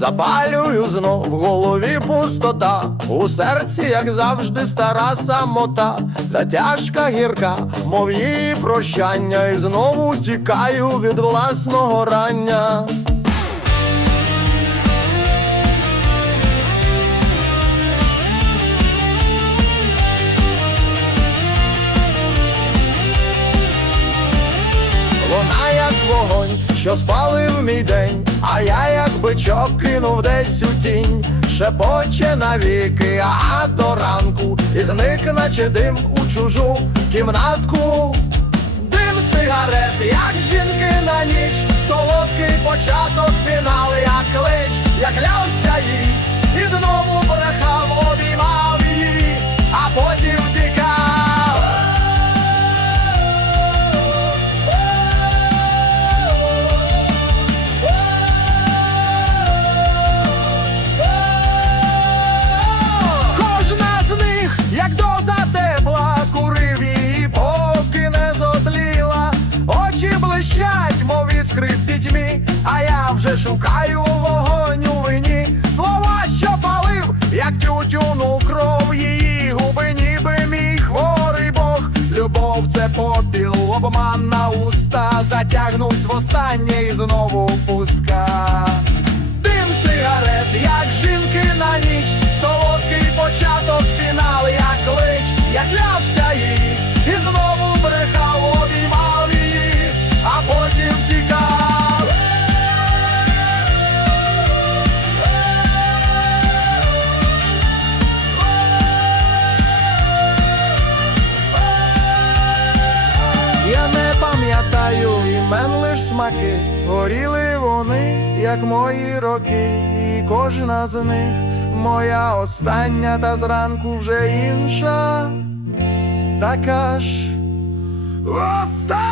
Запалюю знов в голові пустота, у серці, як завжди, стара самота, затяжка гірка, мов її прощання, і знову тікаю від власного рання. Вона як вогонь, що спалив мій день, а я як бичок кинув десь у тінь, шепоче навіки, а до ранку, і зник, наче дим у чужу кімнатку. Дим сигарет, як жінки на ніч, солодкий початок, фінал, як клич, вже шукаю вогонь у вині. Слова, що палив, як тютюну кров її губи, ніби мій хворий Бог. Любов це попіл, обман на уста, затягнусь в і знову пустка. Смаки, горіли вони, як мої роки, і кожна з них моя остання, та зранку вже інша, така ж остання.